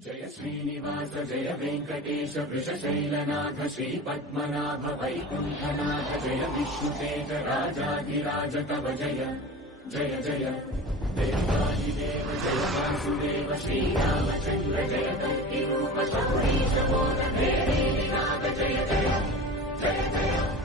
जय श्रीनिवास जय वेंकटेश वृषशैलनाथ श्रीपद्मनाभ वैकुण्ठनाथ जय विष्णुतेज राजाधिराज तव जय जय जय देवादिदेव जय वासुदेव श्रीरामचन्द्र जय कल्किरूप शौरीश मोद जय जय जय